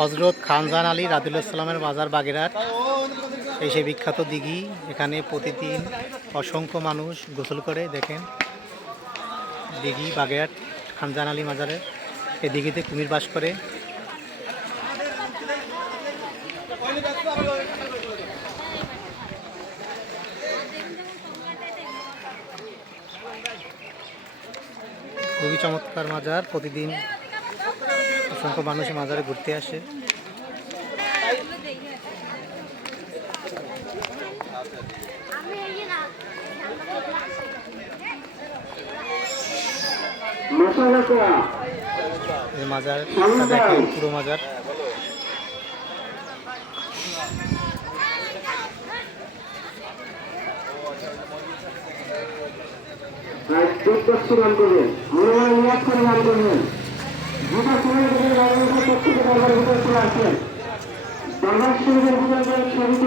হজরত খানজান আলী রাদুল্লাহামের মাজার বাগেরহাট। এই সেই বিখ্যাত দিঘি, এখানে প্রতিদিন অসংখ্য মানুষ গোসল করে, দেখেন। দিঘি, বাগেরহাট খানজান আলী মাজারে। এই দিঘিতে কুমির বাস করে। খুবই চমৎকার মাজার, প্রতিদিন অসংখ্য মানুষ মাজারে ঘুরতে আসে। মাজার দেখেন পুরো মাজার। করে গান করবেন। প্রত্যেকে দরবারের ভিতরে চলে ছবিতে